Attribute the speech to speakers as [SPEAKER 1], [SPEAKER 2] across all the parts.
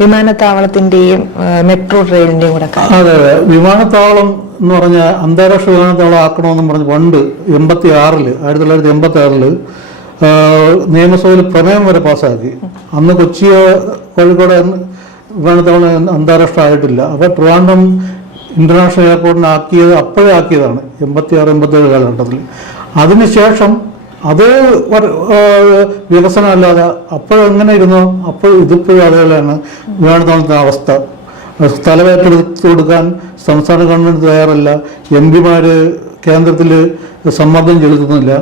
[SPEAKER 1] വിമാനത്താവളത്തിന്റെയും metro ട്രെയിനിന്റെയും കൂടെ
[SPEAKER 2] അതെ അതെ. വിമാനത്താവളം എന്ന് പറഞ്ഞ അന്താരാഷ്ട്ര വിമാനത്താവളം ആക്കണമെന്ന് പറഞ്ഞ് പണ്ട് എൺപത്തി ആറിൽ ആയിരത്തി തൊള്ളായിരത്തി എൺപത്തി ആറിൽ നിയമസഭയിൽ പ്രമേയം വരെ പാസ്സാക്കി. അന്ന് കൊച്ചി കോഴിക്കോട് വിമാനത്താവളം അന്താരാഷ്ട്ര ആയിട്ടില്ല. അപ്പോൾ ട്രിവാൻഡ്രം ഇന്റർനാഷണൽ എയർപോർട്ടിന് ആക്കിയത് അപ്പോഴേ ആക്കിയതാണ് എൺപത്തി ആറ് എൺപത്തി ഏഴ് കാലഘട്ടത്തിൽ അതിനുശേഷം അത് വികസനമല്ലാതെ അപ്പോഴെങ്ങനെ ഇരുന്നോ അപ്പോൾ ഇതിപ്പോഴും അതേപോലെയാണ് വേണ്ടുന്ന അവസ്ഥ. സ്ഥലം ഏറ്റെടുത്ത് കൊടുക്കാൻ സംസ്ഥാന ഗവൺമെന്റ് തയ്യാറല്ല. എം പിമാര് കേന്ദ്രത്തിൽ സമ്മർദ്ദം ചെലുത്തുന്നില്ല.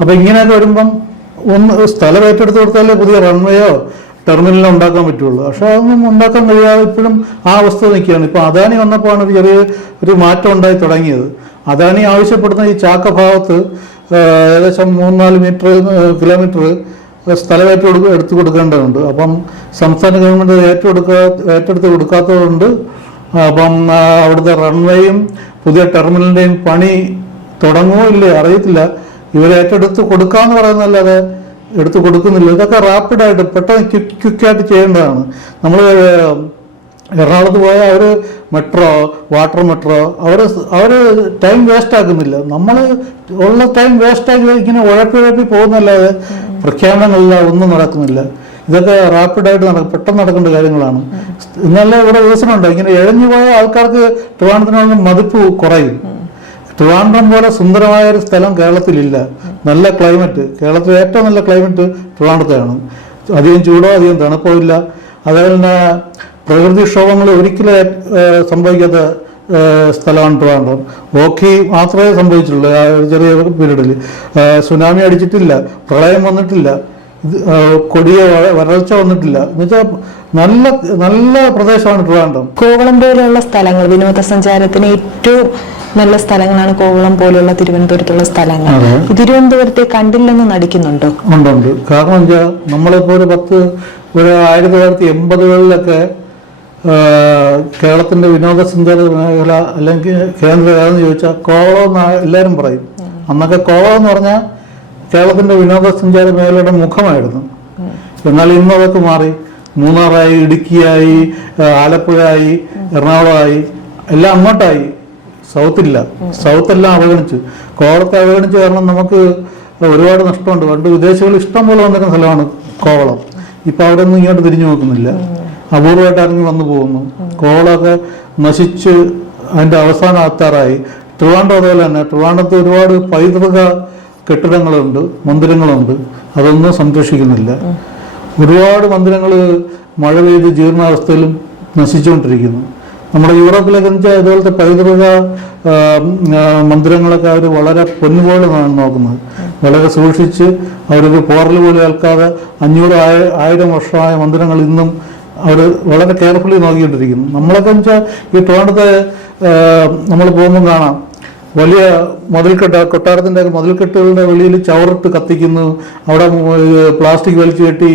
[SPEAKER 2] അപ്പൊ ഇങ്ങനെയൊക്കെ വരുമ്പം ഒന്ന് സ്ഥലം ഏറ്റെടുത്ത് കൊടുത്താലേ പുതിയ റൺവേയോ ടെർമിനലോ ഉണ്ടാക്കാൻ പറ്റുള്ളൂ. പക്ഷെ അതൊന്നും ഉണ്ടാക്കാൻ കഴിയാതെ ഇപ്പോഴും ആ അവസ്ഥ നിൽക്കുകയാണ്. ഇപ്പൊ അദാനി വന്നപ്പോഴാണ് ചെറിയ ഒരു മാറ്റം ഉണ്ടായി തുടങ്ങിയത്. അദാനി ആവശ്യപ്പെടുന്ന ഈ ചാക്ക ഭാഗത്ത് മൂന്ന് നാല് മീറ്റർ കിലോമീറ്റർ സ്ഥലം ഏറ്റെടുക്ക എടുത്തു കൊടുക്കേണ്ടതുണ്ട്. അപ്പം സംസ്ഥാന ഗവൺമെന്റ് ഏറ്റെടുക്കാ ഏറ്റെടുത്ത് കൊടുക്കാത്തതുകൊണ്ട് അപ്പം അവിടുത്തെ റൺവേയും പുതിയ ടെർമിനലിന്റെയും പണി തുടങ്ങുമോ ഇല്ലേ അറിയത്തില്ല. ഇവർ ഏറ്റെടുത്ത് കൊടുക്കാന്ന് പറയുന്നതല്ലാതെ എടുത്തു കൊടുക്കുന്നില്ല. ഇതൊക്കെ റാപ്പിഡായിട്ട് പെട്ടെന്ന് ക്വിക്ക് ക്വിക്കായിട്ട് ചെയ്യേണ്ടതാണ്. നമ്മൾ എറണാകുളത്ത് പോയാൽ അവർ മെട്രോ വാട്ടർ മെട്രോ അവർ അവർ ടൈം വേസ്റ്റ് ആക്കുന്നില്ല. നമ്മൾ ഉള്ള ടൈം വേസ്റ്റ് ആക്കി ഇങ്ങനെ ഉഴപ്പി ഉഴപ്പി പോകുന്നല്ലാതെ പ്രഖ്യാപനങ്ങളില്ല ഒന്നും നടക്കുന്നില്ല. ഇതൊക്കെ റാപ്പിഡായിട്ട് നടക്കും പെട്ടെന്ന് നടക്കേണ്ട കാര്യങ്ങളാണ്. ഇന്നലെ ഇവിടെ വികസനം ഉണ്ടോ ഇങ്ങനെ എഴഞ്ഞു പോയ ആൾക്കാർക്ക് ട്രിവാണ്ടത്തിനോട് മതിപ്പ് കുറയും. ട്രിവാൻഡ്രം പോലെ സുന്ദരമായ ഒരു സ്ഥലം കേരളത്തിലില്ല. നല്ല ക്ലൈമറ്റ് കേരളത്തിലെ ഏറ്റവും നല്ല ക്ലൈമറ്റ് ട്രിവാൻഡ്രത്തെയാണ്. അധികം ചൂടോ അധികം തണുപ്പോ ഇല്ല. അതേപോലെ തന്നെ പ്രകൃതിക്ഷോഭങ്ങൾ ഒരിക്കലും സംഭവിക്കാത്ത സ്ഥലമാണ് ട്രിവാൻഡ്രം. ഓഖി മാത്രമേ സംഭവിച്ചുള്ളൂ. ആ ഒരു ചെറിയ പീരീഡിൽ സുനാമി അടിച്ചിട്ടില്ല പ്രളയം വന്നിട്ടില്ല കൊടിയ വരൾച്ച വന്നിട്ടില്ല. എന്നുവെച്ചാൽ നല്ല നല്ല പ്രദേശമാണ് ട്രിവാൻഡ്രം.
[SPEAKER 1] കോവളം പോലെയുള്ള സ്ഥലങ്ങൾ വിനോദസഞ്ചാരത്തിന് ഏറ്റവും നല്ല സ്ഥലങ്ങളാണ് കോവളം പോലെയുള്ള തിരുവനന്തപുരത്തുള്ള സ്ഥലങ്ങൾ. തിരുവനന്തപുരത്തെ കണ്ടില്ലെന്ന് നടിക്കുന്നുണ്ടോ?
[SPEAKER 2] ഉണ്ടുണ്ട്. കാരണം എന്താ നമ്മളിപ്പോ ഒരു പത്ത് ഒരു ആയിരത്തി തൊള്ളായിരത്തി എൺപതുകളിലൊക്കെ കേരളത്തിന്റെ വിനോദസഞ്ചാര മേഖല അല്ലെങ്കിൽ കേന്ദ്ര ഏതെന്ന് ചോദിച്ചാൽ കോവളം എന്ന് എല്ലാവരും പറയും. അന്നൊക്കെ കോവളം എന്ന് പറഞ്ഞാൽ കേരളത്തിന്റെ വിനോദസഞ്ചാര മേഖലയുടെ മുഖമായിരുന്നു. എന്നാൽ ഇന്ന് അതൊക്കെ മാറി. മൂന്നാറായി ഇടുക്കിയായി ആലപ്പുഴയായി എറണാകുളമായി എല്ലാം അങ്ങോട്ടായി. സൗത്ത് ഇല്ല. സൗത്ത് എല്ലാം അവഗണിച്ചു. കോവളത്തെ അവഗണിച്ച് കാരണം നമുക്ക് ഒരുപാട് നഷ്ടമുണ്ട്. പണ്ട് വിദേശികൾ ഇഷ്ടം പോലെ വന്നിരുന്ന സ്ഥലമാണ് കോവളം. ഇപ്പൊ അവിടെ ഒന്നും ഇങ്ങോട്ട് തിരിഞ്ഞു നോക്കുന്നില്ല. അപൂർവമായിട്ട് ഇറങ്ങി വന്നു പോകുന്നു. കോളൊക്കെ നശിച്ച് അതിന്റെ അവസാനം എത്താറായി. ട്രിവാൻഡ്രം അതുപോലെ തന്നെ. ട്രിവാൻഡ്രത്ത് ഒരുപാട് പൈതൃക കെട്ടിടങ്ങളുണ്ട് മന്ദിരങ്ങളുണ്ട്. അതൊന്നും സംരക്ഷിക്കുന്നില്ല. ഒരുപാട് മന്ദിരങ്ങൾ മഴ പെയ്ത് ജീർണാവസ്ഥയിലും നശിച്ചുകൊണ്ടിരിക്കുന്നു. നമ്മുടെ യൂറോപ്പിലൊക്കെ വെച്ചാൽ ഇതുപോലത്തെ പൈതൃക മന്ദിരങ്ങളൊക്കെ അവർ വളരെ പൊന്നുപോലെ ആണ് നോക്കുന്നത്. വളരെ സൂക്ഷിച്ച് അവരൊരു പോറൽ പോലും ഏൽക്കാതെ അഞ്ഞൂറ് ആയിരം വർഷമായ മന്ദിരങ്ങൾ ഇന്നും അവർ വളരെ കെയർഫുള്ളി നോക്കിക്കൊണ്ടിരിക്കുന്നു നമ്മളൊക്കെ വെച്ചാൽ ഈ ട്രിവാൻഡ്രത്തെ നമ്മൾ പോകുമ്പോൾ കാണാം. വലിയ മതിൽക്കെട്ട് കൊട്ടാരത്തിന്റെ മതിൽക്കെട്ടുകളുടെ വെളിയിൽ ചവറിട്ട് കത്തിക്കുന്നു. അവിടെ പ്ലാസ്റ്റിക് വലിച്ചു കെട്ടി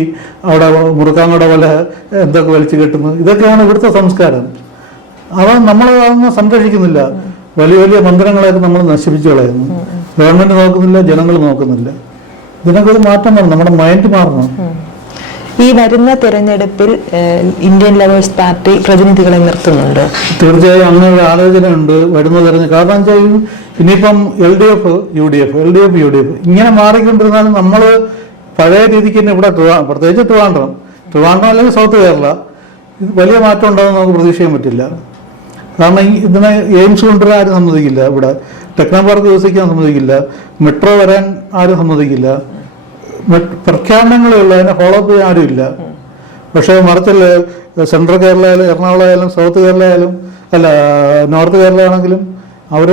[SPEAKER 2] അവിടെ മുറുക്കാങ്ങട പോലെ എന്തൊക്കെ വലിച്ചു കെട്ടുന്നു. ഇതൊക്കെയാണ് ഇവിടുത്തെ സംസ്കാരം. അവ നമ്മൾ അതൊന്നും സംരക്ഷിക്കുന്നില്ല. വലിയ വലിയ മന്ദിരങ്ങളെയൊക്കെ നമ്മൾ നശിപ്പിച്ചു കളയുന്നു. ഗവൺമെന്റ് നോക്കുന്നില്ല ജനങ്ങൾ നോക്കുന്നില്ല. ഇതിനൊക്കെ ഒരു മാറ്റം വരണം നമ്മുടെ മൈൻഡ് മാറണം.
[SPEAKER 1] ഈ വരുന്ന തെരഞ്ഞെടുപ്പിൽ ഇന്ത്യൻ ലവേഴ്സ് പാർട്ടി പ്രതിനിധികളെ നിർത്തുന്നുണ്ട്.
[SPEAKER 2] തീർച്ചയായും അങ്ങനെ ഒരു ആലോചനയുണ്ട് വരുന്ന തെരഞ്ഞെടുപ്പ്. കാരണം വെച്ചാൽ ഇനിയിപ്പം L D F U D F L D F U D F ഇങ്ങനെ മാറിക്കൊണ്ടിരുന്നാലും നമ്മൾ പഴയ രീതിക്ക് തന്നെ ഇവിടെ പ്രത്യേകിച്ച് ട്രിവാൻഡ്രം. ട്രിവാൻഡ്രം അല്ലെങ്കിൽ സൗത്ത് കേരള ഇത് വലിയ മാറ്റം ഉണ്ടാകുമെന്ന് നമുക്ക് പ്രതീക്ഷിക്കാൻ പറ്റില്ല. കാരണം ഇതിനെ എയിംസ് കൊണ്ടുവരാൻ ആരും സമ്മതിക്കില്ല. ഇവിടെ ടെക്നോ പാർക്ക് വികസിക്കാൻ സമ്മതിക്കില്ല. മെട്രോ വരാൻ ആരും സമ്മതിക്കില്ല. മറ്റ് പ്രഖ്യാപനങ്ങളേ അതിനെ ഫോളോ അപ്പ് ചെയ്യാൻ ആരുമില്ല. പക്ഷേ മറിച്ചല്ല സെൻട്രൽ കേരള ആയാലും എറണാകുളം ആയാലും സൗത്ത് കേരള ആയാലും അല്ല നോർത്ത് കേരള ആണെങ്കിലും അവർ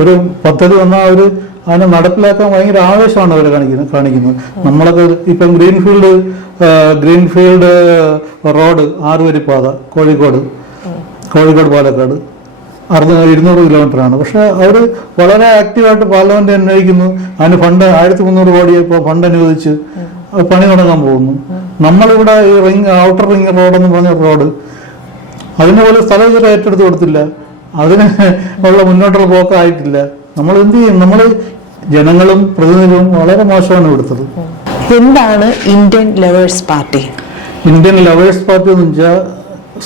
[SPEAKER 2] ഒരു പദ്ധതി വന്നാൽ അവർ അതിനെ നടപ്പിലാക്കാൻ ഭയങ്കര ആവേശമാണ് അവർ കാണിക്കുന്നത് കാണിക്കുന്നത്. നമ്മളൊക്കെ ഇപ്പം ഗ്രീൻഫീൽഡ് ഗ്രീൻഫീൽഡ് റോഡ് ആറുവരിപ്പാത കോഴിക്കോട്. കോഴിക്കോട് പാലക്കാട്. അറുന്നൂറ് ഇരുന്നൂറ് കിലോമീറ്ററാണ്. പക്ഷെ അവർ വളരെ ആക്റ്റീവായിട്ട് പാർലമെന്റ് അന്വയിക്കുന്നു അതിന് ഫണ്ട് ആയിരത്തി മുന്നൂറ് കോടി ഇപ്പോൾ ഫണ്ട് അനുവദിച്ച് പണി തുടങ്ങാൻ പോകുന്നു. നമ്മളിവിടെ ഈ റിംഗ് ഔട്ടർ റിംഗ് റോഡ് എന്ന് പറഞ്ഞ റോഡ് അതിന് പോലെ സ്ഥലം ഇതുവരെ ഏറ്റെടുത്ത് കൊടുത്തില്ല. അതിന് ഉള്ള മുന്നോട്ടുള്ള പോക്കായിട്ടില്ല നമ്മൾ എന്ത് ചെയ്യും? നമ്മൾ ജനങ്ങളും പ്രതിനിധികളും വളരെ മോശമാണ് കൊടുത്തത്
[SPEAKER 1] എന്താണ് Indian lovers party?
[SPEAKER 2] Indian lovers party എന്ന് വെച്ചാൽ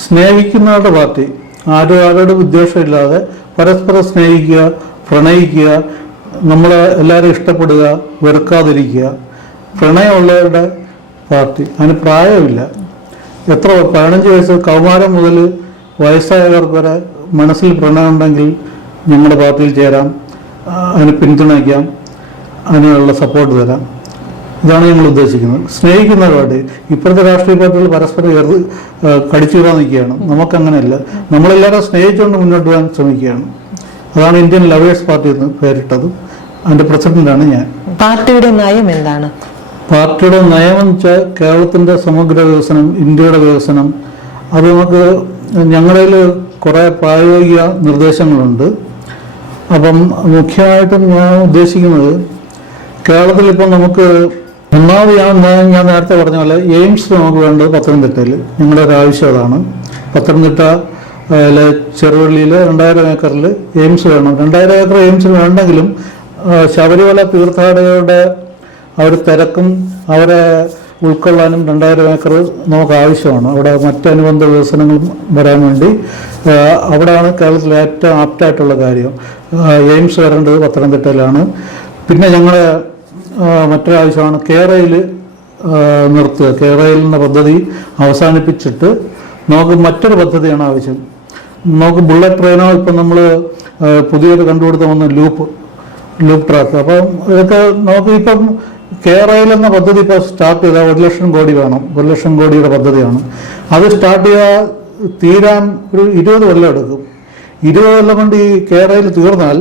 [SPEAKER 2] സ്നേഹിക്കുന്നവരുടെ പാർട്ടി. ആരും ആരോടും വിദ്വേഷമില്ലാതെ പരസ്പരം സ്നേഹിക്കുക പ്രണയിക്കുക നമ്മളെ എല്ലാവരും ഇഷ്ടപ്പെടുക വെറുക്കാതിരിക്കുക. പ്രണയമുള്ളവരുടെ പാർട്ടി. അതിന് പ്രായമില്ല എത്ര പതിനഞ്ച് വയസ്സ് കൗമാരം മുതൽ വയസ്സായവർക്ക് വരെ മനസ്സിൽ പ്രണയം ഉണ്ടെങ്കിൽ ഞങ്ങളുടെ പാർട്ടിയിൽ ചേരാം. അതിന് പിന്തുണയ്ക്കാം. അതിനുള്ള സപ്പോർട്ട് തരാം. ഇതാണ് ഞങ്ങൾ ഉദ്ദേശിക്കുന്നത്. സ്നേഹിക്കുന്ന പാർട്ടി ഇപ്പോഴത്തെ രാഷ്ട്രീയ പാർട്ടികൾ പരസ്പരം എറിത് കടിച്ചുകൂടാൻ നിൽക്കുകയാണ്. നമുക്കങ്ങനെയല്ല. നമ്മളെല്ലാവരും സ്നേഹിച്ചുകൊണ്ട് മുന്നോട്ട് പോകാൻ ശ്രമിക്കുകയാണ്. അതാണ് ഇന്ത്യൻ ലവേഴ്സ് പാർട്ടി എന്ന് പേരിട്ടത്. അതിന്റെ പ്രസിഡന്റാണ് ഞാൻ.
[SPEAKER 1] പാർട്ടിയുടെ നയം എന്താണ്?
[SPEAKER 2] പാർട്ടിയുടെ നയം എന്ന് വെച്ചാൽ കേരളത്തിന്റെ സമഗ്ര വികസനം ഇന്ത്യയുടെ വികസനം. അത് നമുക്ക് ഞങ്ങളിൽ കുറേ പ്രായോഗിക നിർദ്ദേശങ്ങളുണ്ട്. അപ്പം മുഖ്യമായിട്ടും ഞാൻ ഉദ്ദേശിക്കുന്നത് കേരളത്തിൽ ഇപ്പം നമുക്ക് ഒന്നാമത് ഞാൻ ഞാൻ- നേരത്തെ പറഞ്ഞ പോലെ എയിംസ് നമുക്ക് വേണ്ടത് പത്തനംതിട്ടയിൽ ഞങ്ങളുടെ ഒരു ആവശ്യം അതാണ് പത്തനംതിട്ട ചെറുവള്ളിയിൽ രണ്ടായിരം ഏക്കറിൽ എയിംസ് വേണം. രണ്ടായിരം ഏക്കർ എയിംസിന് വേണ്ടെങ്കിലും ശബരിമല തീർത്ഥാടകരുടെ അവർ തിരക്കും അവരെ ഉൾക്കൊള്ളാനും രണ്ടായിരം ഏക്കർ നമുക്ക് ആവശ്യമാണ്. അവിടെ മറ്റനുബന്ധ വികസനങ്ങളും വരാൻ വേണ്ടി അവിടെയാണ് കേരളത്തിൽ ഏറ്റവും ആപ്റ്റായിട്ടുള്ള കാര്യം. എയിംസ് വരേണ്ടത് പത്തനംതിട്ടയിലാണ്. പിന്നെ ഞങ്ങൾ മറ്റൊരാവശ്യമാണ് കേരയിൽ നിർത്തുക. കേരയിൽ എന്ന പദ്ധതി അവസാനിപ്പിച്ചിട്ട് നമുക്ക് മറ്റൊരു പദ്ധതിയാണ് ആവശ്യം. നമുക്ക് ബുള്ളറ്റ് ട്രെയിനോ ഇപ്പം നമ്മൾ പുതിയൊരു കണ്ടുപിടുത്ത വന്ന ലൂപ്പ് ലൂപ്പ് ട്രാക്ക് അപ്പം ഇതൊക്കെ നമുക്ക് ഇപ്പം കേരയിൽ എന്ന പദ്ധതി ഇപ്പോൾ സ്റ്റാർട്ട് ചെയ്താൽ ഒരു ലക്ഷം കോടി വേണം. ഒരു ലക്ഷം കോടിയുടെ പദ്ധതിയാണ്. അത് സ്റ്റാർട്ട് ചെയ്താൽ തീരാൻ ഒരു ഇരുപത് കൊല്ലം എടുക്കും. ഇരുപത് കൊല്ലം കൊണ്ട് ഈ കേരയിൽ തീർന്നാൽ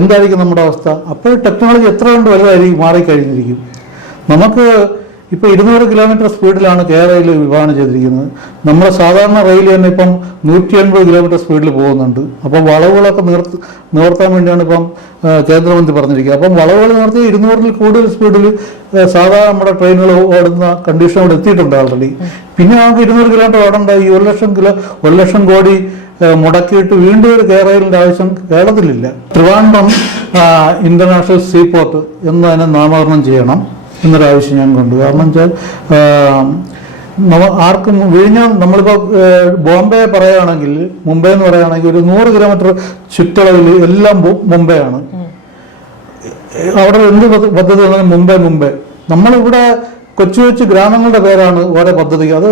[SPEAKER 2] എന്തായിരിക്കും നമ്മുടെ അവസ്ഥ? അപ്പോൾ ടെക്നോളജി എത്ര കൊണ്ട് വലുതായിരിക്കും മാറിക്കഴിഞ്ഞിരിക്കും? നമുക്ക് ഇപ്പോൾ ഇരുന്നൂറ് കിലോമീറ്റർ സ്പീഡിലാണ് കെ റെയിൽ വിഭാവനം ചെയ്തിരിക്കുന്നത്. നമ്മുടെ സാധാരണ റെയിൽ തന്നെ ഇപ്പം നൂറ്റി എൺപത് കിലോമീറ്റർ സ്പീഡിൽ പോകുന്നുണ്ട്. അപ്പം വളവുകളൊക്കെ നിർത്ത് നിവർത്താൻ വേണ്ടിയാണ് ഇപ്പം കേന്ദ്രമന്ത്രി പറഞ്ഞിരിക്കുക അപ്പം വളവുകൾ നിർത്തി ഇരുന്നൂറിൽ കൂടുതൽ സ്പീഡിൽ സാധാരണ നമ്മുടെ ട്രെയിനുകൾ ഓടുന്ന കണ്ടീഷൻ അവിടെ എത്തിയിട്ടുണ്ട് ആൾറെഡി പിന്നെ നമുക്ക് ഇരുന്നൂറ് കിലോമീറ്റർ ഓടേണ്ട. ഈ ഒരു ലക്ഷം കിലോ ഒരു ലക്ഷം കോടി മുടക്കിയിട്ട് വീണ്ടും ഒരു കേരളത്തിന്റെ ആവശ്യം കേരളത്തിലില്ല. ട്രിവാൻഡ്രം ഇന്റർനാഷണൽ സീപോർട്ട് എന്ന് തന്നെ നാമകരണം ചെയ്യണം എന്നൊരാവശ്യം ഞാൻ കണ്ടു. കാരണം വെച്ചാൽ നമ്മ ആർക്കും വിഴിഞ്ഞാൽ നമ്മളിപ്പോൾ ബോംബെ പറയുകയാണെങ്കിൽ മുംബൈ എന്ന് പറയുകയാണെങ്കിൽ ഒരു നൂറ് കിലോമീറ്റർ ചുറ്റളവിൽ എല്ലാം മുംബൈ ആണ് അവിടെ എന്ത് പദ്ധ- പദ്ധതി മുംബൈ മുംബൈ. നമ്മളിവിടെ കൊച്ചു കൊച്ചു ഗ്രാമങ്ങളുടെ പേരാണ് ഓരോ പദ്ധതി. അത്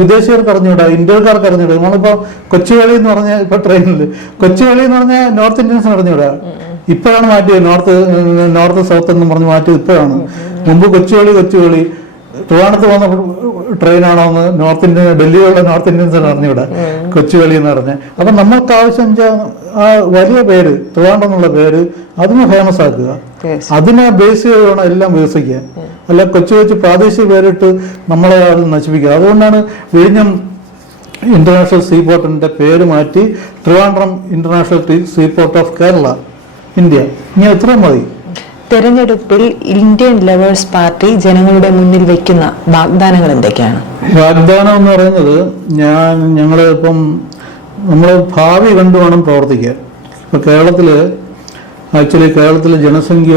[SPEAKER 2] വിദേശികൾക്ക് വിദേശീയർക്ക് അറിഞ്ഞൂടാ ഇന്ത്യക്കാർക്ക് അറിഞ്ഞൂടാ നമ്മളിപ്പോ കൊച്ചുവേളി എന്ന് പറഞ്ഞ ഇപ്പൊ ട്രെയിനിൽ കൊച്ചുവേളി എന്ന് പറഞ്ഞാൽ നോർത്ത് ഇന്ത്യൻസ് അറിഞ്ഞൂടാ ഇപ്പോഴാണ് മാറ്റിയത്. നോർത്ത് നോർത്ത് സൗത്ത് എന്ന് പറഞ്ഞ് മാറ്റിയത് ഇപ്പോഴാണ്. മുമ്പ് കൊച്ചുവേളി കൊച്ചുവേളി. ട്രിവാണത്ത് പോകുന്ന ട്രെയിനാണോ എന്ന് നോർത്ത് ഇന്ത്യൻ ഡൽഹിയിലുള്ള നോർത്ത് ഇന്ത്യൻസിന് അറിഞ്ഞൂടാ കൊച്ചുവേളി എന്ന് പറഞ്ഞ അപ്പൊ നമ്മൾക്ക് ആവശ്യം വെച്ചാൽ ആ വലിയ പേര് ട്രിവാണ്ടെന്നുള്ള എന്നുള്ള പേര് അതിന് ഫേമസ് ആക്കുക. അതിനെ ബേസ് ചെയ്ത് വേണം എല്ലാം വികസിക്കാൻ അല്ല കൊച്ചു കൊച്ചു പ്രാദേശിക പേരിട്ട് നമ്മളെ അത് നശിപ്പിക്കുക. അതുകൊണ്ടാണ് വിഴിഞ്ഞം ഇന്റർനാഷണൽ സീപോർട്ടിന്റെ പേര് മാറ്റി Trivandrum international sea port of Kerala India. ഇനി എത്രയും മതി.
[SPEAKER 1] തെരഞ്ഞെടുപ്പിൽ ഇന്ത്യൻ ലവേഴ്സ് പാർട്ടി ജനങ്ങളുടെ മുന്നിൽ വെക്കുന്ന വാഗ്ദാനങ്ങൾ എന്തൊക്കെയാണ്?
[SPEAKER 2] വാഗ്ദാനം എന്ന് പറയുന്നത് ഞാൻ ഞങ്ങൾ ഇപ്പം നമ്മൾ ഭാവി കണ്ടു വേണം പ്രവർത്തിക്കാൻ. ഇപ്പൊ കേരളത്തിൽ ആക്ച്വലി കേരളത്തിലെ ജനസംഖ്യ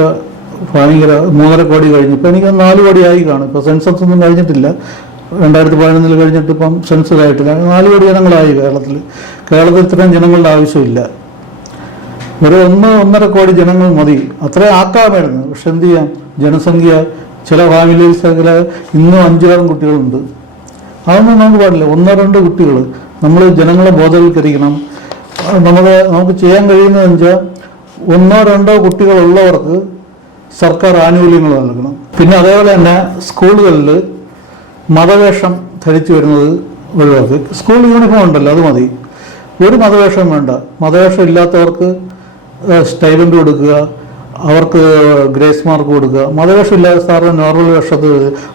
[SPEAKER 2] ഭയങ്കര മൂന്നര കോടി കഴിഞ്ഞു. ഇപ്പം എനിക്ക് നാല് കോടിയായി കാണും. ഇപ്പോൾ സെൻസസ് ഒന്നും കഴിഞ്ഞിട്ടില്ല. രണ്ടായിരത്തി പതിനൊന്നിൽ കഴിഞ്ഞിട്ട് ഇപ്പം സെൻസസ് ആയിട്ടില്ല. നാല് കോടി ജനങ്ങളായി കേരളത്തിൽ കേരളത്തിൽ ഇത്രയും ജനങ്ങളുടെ ആവശ്യമില്ല. ഒരു ഒന്ന് ഒന്നര കോടി ജനങ്ങൾ മതി. അത്രേ ആക്കാമായിരുന്നു. പക്ഷെ എന്ത് ചെയ്യാം? ജനസംഖ്യ ചില ഫാമിലീസിൽ ഇന്നും അഞ്ചാറും കുട്ടികളുണ്ട്. അതൊന്നും നമുക്ക് പാടില്ല. ഒന്നോ രണ്ട് കുട്ടികൾ നമ്മൾ ജനങ്ങളെ ബോധവൽക്കരിക്കണം. നമുക്ക് നമുക്ക് ചെയ്യാൻ കഴിയുന്നതെന്ന് വെച്ചാൽ ഒന്നോ രണ്ടോ കുട്ടികളുള്ളവർക്ക് സർക്കാർ ആനുകൂല്യങ്ങൾ നൽകണം. പിന്നെ അതേപോലെ തന്നെ സ്കൂളുകളിൽ മതവേഷം ധരിച്ചു വരുന്നത് ഒഴിവാക്കി സ്കൂൾ യൂണിഫോം ഉണ്ടല്ലോ അത് മതി. ഒരു മതവേഷം വേണ്ട. മതവേഷം ഇല്ലാത്തവർക്ക് സ്റ്റൈലന്റ് കൊടുക്കുക അവർക്ക് ഗ്രേസ് മാർക്ക് കൊടുക്കുക. മതവേഷം ഇല്ലാതെ സാറിന് നോർമൽ വേഷത്തിൽ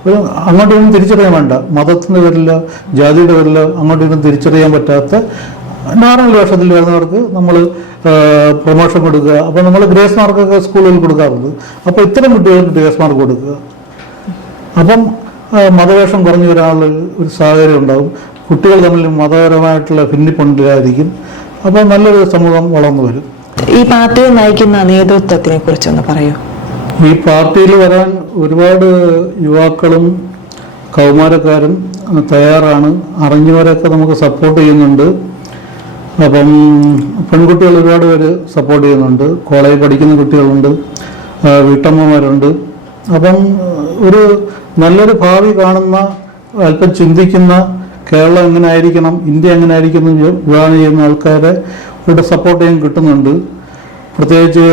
[SPEAKER 2] ഒരു അങ്ങോട്ടും തിരിച്ചറിയാൻ വേണ്ട. മതത്തിന്റെ പേരിലോ ജാതിയുടെ പേരിലോ അങ്ങോട്ടും തിരിച്ചറിയാൻ പറ്റാത്ത നോർമൽ വേഷത്തിൽ വരുന്നവർക്ക് നമ്മൾ പ്രൊമോഷൻ കൊടുക്കുക. അപ്പോൾ നമ്മൾ ഗ്രേസ് മാർക്കൊക്കെ സ്കൂളിൽ കൊടുക്കാറുണ്ട്. അപ്പോൾ ഇത്തരം കുട്ടികൾക്ക് ഗ്രേസ് മാർക്ക് കൊടുക്കുക. അപ്പം മതവേഷം കുറഞ്ഞു വരാനുള്ള ഒരു സാഹചര്യം ഉണ്ടാകും കുട്ടികൾ തമ്മിൽ മതപരമായിട്ടുള്ള ഭിന്നിപ്പുണ്ടായിരിക്കും. അപ്പോൾ നല്ലൊരു സമൂഹം വളർന്നു വരും.
[SPEAKER 1] ഈ പാർട്ടിയെ നയിക്കുന്ന നേതൃത്വത്തിനെ കുറിച്ചൊന്ന് പറയൂ.
[SPEAKER 2] ഈ പാർട്ടിയിൽ വരാൻ ഒരുപാട് യുവാക്കളും കൗമാരക്കാരും തയ്യാറാണ്. അറിഞ്ഞവരൊക്കെ നമുക്ക് സപ്പോർട്ട് ചെയ്യുന്നുണ്ട്. അപ്പം പെൺകുട്ടികൾ ഒരുപാട് പേര് സപ്പോർട്ട് ചെയ്യുന്നുണ്ട്. കോളേജിൽ പഠിക്കുന്ന കുട്ടികളുണ്ട്. വീട്ടമ്മമാരുണ്ട്. അപ്പം ഒരു നല്ലൊരു ഭാവി കാണുന്ന അല്പം ചിന്തിക്കുന്ന കേരളം എങ്ങനെ ആയിരിക്കണം ഇന്ത്യ എങ്ങനെ ആയിരിക്കണം വിവാഹം ചെയ്യുന്ന ആൾക്കാരെ ഇവിടെ സപ്പോർട്ട് ചെയ്യാൻ കിട്ടുന്നുണ്ട്. പ്രത്യേകിച്ച്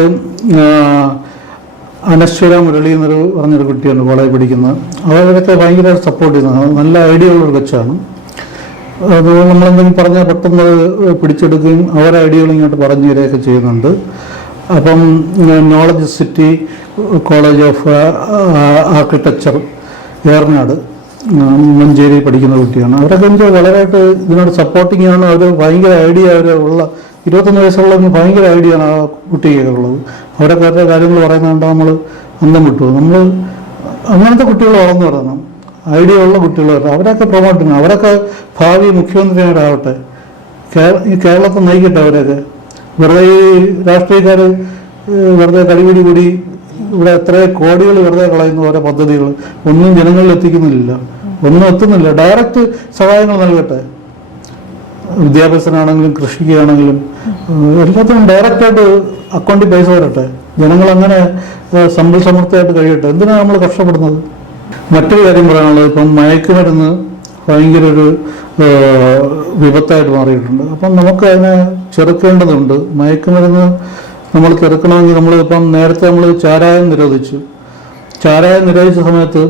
[SPEAKER 2] അനശ്വര മുരളി എന്നൊരു പറഞ്ഞൊരു കുട്ടിയുണ്ട് കോളേജിൽ പഠിക്കുന്നത് അവരൊക്കെ ഭയങ്കര സപ്പോർട്ട് ചെയ്യുന്നതാണ് നല്ല ഐഡിയ ഉള്ളൊരു കൊച്ചാണ്. അത് നമ്മളെന്തെങ്കിലും പറഞ്ഞാൽ പെട്ടെന്ന് പിടിച്ചെടുക്കുകയും അവരെ ഐഡിയകൾ ഇങ്ങോട്ട് പറഞ്ഞു തരികയൊക്കെ ചെയ്യുന്നുണ്ട്. അപ്പം knowledge city college of architecture Eranad Manjeri പഠിക്കുന്ന കുട്ടിയാണ്. അവരൊക്കെ എനിക്ക് വളരെയായിട്ട് ഇതിനോട് സപ്പോർട്ടിങ് ആണ്. അവർ ഭയങ്കര ഐഡിയ അവർ ഉള്ള ഇരുപത്തൊന്ന് വയസ്സുള്ള ഭയങ്കര ഐഡിയ ആണ് ആ കുട്ടിയൊക്കെ ഉള്ളത്. അവരൊക്കെ അവരുടെ കാര്യങ്ങൾ പറയുന്നതുകൊണ്ട് നമ്മൾ അന്തം വിട്ടു. നമ്മൾ അങ്ങനത്തെ കുട്ടികൾ വളർന്നു വരണം. ഐഡിയ ഉള്ള കുട്ടികൾ അവരൊക്കെ പ്രൊമോട്ട് ചെയ്യണം അവരൊക്കെ ഭാവി മുഖ്യമന്ത്രിമാരാവട്ടെ. കേരളത്തെ നയിക്കട്ടെ അവരൊക്കെ. വെറുതെ ഈ രാഷ്ട്രീയക്കാർ വെറുതെ കളിപിടി കൂടി ഇവിടെ എത്ര കോടികൾ വെറുതെ കളയുന്ന ഓരോ പദ്ധതികൾ ഒന്നും ജനങ്ങളിൽ എത്തിക്കുന്നില്ല. ഒന്നും എത്തുന്നില്ല. ഡയറക്റ്റ് സഹായങ്ങൾ നൽകട്ടെ. വിദ്യാഭ്യാസത്തിനാണെങ്കിലും കൃഷിക്കാണെങ്കിലും എല്ലാത്തിനും ഡയറക്റ്റായിട്ട് അക്കൗണ്ടിൽ പൈസ വരട്ടെ. ജനങ്ങൾ അങ്ങനെ സമ്പൽ സമൃദ്ധിയായിട്ട് കഴിയട്ടെ. എന്തിനാണ് നമ്മൾ കഷ്ടപ്പെടുന്നത്? മറ്റൊരു കാര്യം പറയാനുള്ളത് ഇപ്പം മയക്കുമരുന്ന് ഭയങ്കര ഒരു വിപത്തായിട്ട് മാറിയിട്ടുണ്ട്. അപ്പം നമുക്ക് അതിനെ ചെറുക്കേണ്ടതുണ്ട് മയക്കുമരുന്ന് നമ്മൾ ചെറുക്കണമെങ്കിൽ നമ്മൾ ഇപ്പം നേരത്തെ നമ്മൾ ചാരായം നിരോധിച്ചു. ചാരായം നിരോധിച്ച സമയത്ത്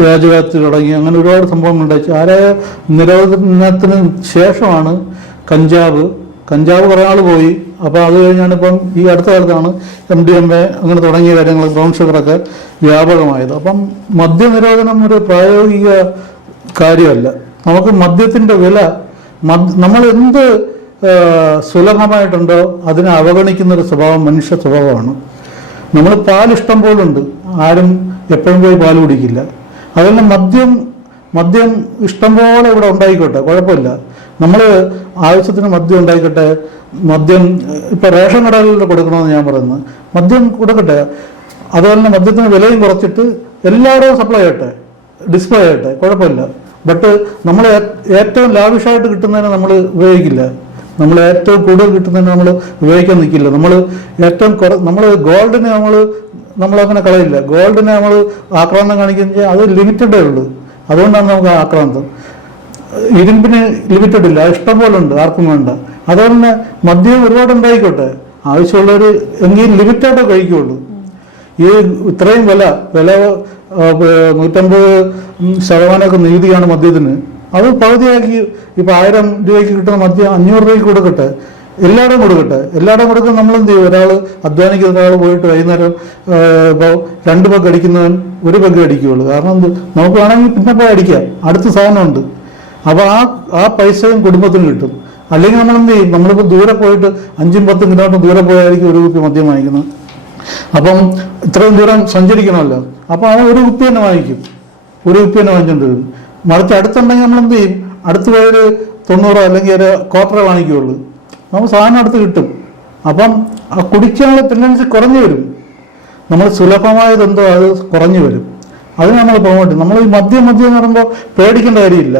[SPEAKER 2] വ്യാജവാത്തി തുടങ്ങി അങ്ങനെ ഒരുപാട് സംഭവങ്ങളുണ്ടായി. ചാരായ നിരോധനത്തിന് ശേഷമാണ് കഞ്ചാവ് കഞ്ചാവ് കുറേ ആൾ പോയി. അപ്പോൾ അത് കഴിഞ്ഞാണ് ഇപ്പം ഈ അടുത്ത കാലത്താണ് എം ഡി എം എ അങ്ങനെ തുടങ്ങിയ കാര്യങ്ങൾ ബ്രൗൺ ഷുഗറൊക്കെ വ്യാപകമായത്. അപ്പം മദ്യനിരോധനം ഒരു പ്രായോഗിക കാര്യമല്ല. നമുക്ക് മദ്യത്തിന്റെ വില നമ്മൾ എന്ത് സുലഭമായിട്ടുണ്ടോ അതിനെ അവഗണിക്കുന്നൊരു സ്വഭാവം മനുഷ്യ സ്വഭാവമാണ്. നമ്മൾ പാൽ ഇഷ്ടം പോലുണ്ട്. ആരും എപ്പോഴും പോയി പാൽ കുടിക്കില്ല. അതുപോലെ മദ്യം മദ്യം ഇഷ്ടം പോലെ ഇവിടെ ഉണ്ടായിക്കോട്ടെ. കുഴപ്പമില്ല. നമ്മൾ ആവശ്യത്തിന് മദ്യം ഉണ്ടായിക്കട്ടെ മദ്യം ഇപ്പം റേഷൻ കടകളിൽ കൊടുക്കണമെന്ന് ഞാൻ പറയുന്നത്. മദ്യം കൊടുക്കട്ടെ. അതുപോലെ തന്നെ മദ്യത്തിന് വിലയും കുറച്ചിട്ട് എല്ലാവരും സപ്ലൈ ആയിട്ടെ ഡിസ്പ്ലേ ആയിട്ടെ കുഴപ്പമില്ല. ബട്ട് നമ്മൾ ഏറ്റവും ലാവിഷായിട്ട് കിട്ടുന്നതിനെ നമ്മൾ ഉപയോഗിക്കില്ല. നമ്മൾ ഏറ്റവും കൂടുതൽ കിട്ടുന്നതിന് നമ്മൾ ഉപയോഗിക്കാൻ നിൽക്കില്ല. നമ്മൾ ഏറ്റവും കുറ നമ്മൾ ഗോൾഡിനെ നമ്മൾ നമ്മളങ്ങനെ കളയില്ല. ഗോൾഡിനെ നമ്മൾ ആക്രാന്തം കാണിക്കുന്നത് അത് ലിമിറ്റഡേ ഉള്ളൂ. അതുകൊണ്ടാണ് നമുക്ക് ആക്രാന്തം. ഇരുമ്പിന് ലിമിറ്റഡ് ഇല്ല. ഇഷ്ടം പോലെ ഉണ്ട് ആർക്കും വേണ്ട. തന്നെ മദ്യം ഒരുപാട് ഉണ്ടായിക്കോട്ടെ ആവശ്യമുള്ളവർ എങ്കിൽ ലിമിറ്റഡ് കഴിക്കുള്ളൂ. ഈ ഇത്രയും വില വില നൂറ്റമ്പത് ശതമാനമൊക്കെ നികുതിയാണ് മദ്യത്തിന്. അത് പകുതിയാക്കി ഇപ്പൊ ആയിരം രൂപയ്ക്ക് കിട്ടുന്ന മദ്യം അഞ്ഞൂറ് രൂപയ്ക്ക് കൊടുക്കട്ടെ. എല്ലായിടും കൊടുക്കട്ടെ. എല്ലായിടും കൊടുക്കുന്ന നമ്മൾ എന്ത് ചെയ്യും? ഒരാൾ അധ്വാനിക്കുന്ന ഒരാൾ പോയിട്ട് വൈകുന്നേരം ഇപ്പോൾ രണ്ട് പഗ് അടിക്കുന്നവൻ ഒരു പഗ് അടിക്കുകയുള്ളൂ. കാരണം എന്ത്? നമുക്ക് വേണമെങ്കിൽ പിന്നെ പോയി അടിക്കാം. അടുത്ത സാധനമുണ്ട്. അപ്പോൾ ആ ആ പൈസയും കുടുംബത്തിന് കിട്ടും. അല്ലെങ്കിൽ നമ്മൾ എന്ത് ചെയ്യും? നമ്മളിപ്പോൾ ദൂരെ പോയിട്ട് അഞ്ചും പത്തും കിലോമീറ്റർ ദൂരെ പോയായിരിക്കും ഒരു കുപ്പി മദ്യം വാങ്ങിക്കുന്നത്. അപ്പം ഇത്രയും ദൂരം സഞ്ചരിക്കണമല്ലോ. അപ്പോൾ അവൻ ഒരു കുപ്പി തന്നെ വാങ്ങിക്കും. ഒരു കുപ്പി തന്നെ വാങ്ങിച്ചുകൊണ്ട് വരും. മറിച്ച് അടുത്തുണ്ടെങ്കിൽ നമ്മൾ എന്ത് ചെയ്യും? അടുത്ത് പോയൊരു തൊണ്ണൂറോ അല്ലെങ്കിൽ ഒരു ക്വാർട്ടറോ വാങ്ങിക്കുകയുള്ളൂ. നമുക്ക് സാധനം അടുത്ത് കിട്ടും. അപ്പം ആ കുടിക്കാനുള്ള ടെൻഡൻസി കുറഞ്ഞു വരും. നമ്മൾ സുലഭമായതെന്തോ അത് കുറഞ്ഞു വരും. അതിന് നമ്മൾ പ്രൊമോട്ട് നമ്മൾ ഈ മദ്യം മദ്യം എന്ന് പറയുമ്പോൾ പേടിക്കേണ്ട കാര്യമില്ല.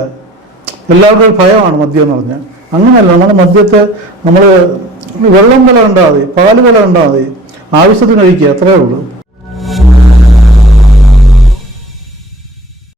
[SPEAKER 2] എല്ലാവർക്കും ഒരു ഭയമാണ് മദ്യം എന്ന് പറഞ്ഞാൽ. അങ്ങനെയല്ല നമ്മുടെ മദ്യത്തെ നമ്മൾ വെള്ളം വില ഉണ്ടാകാതെ പാൽ വില ഉണ്ടാകാതെ ആവശ്യത്തിന് കഴിക്കുക അത്രേ ഉള്ളൂ.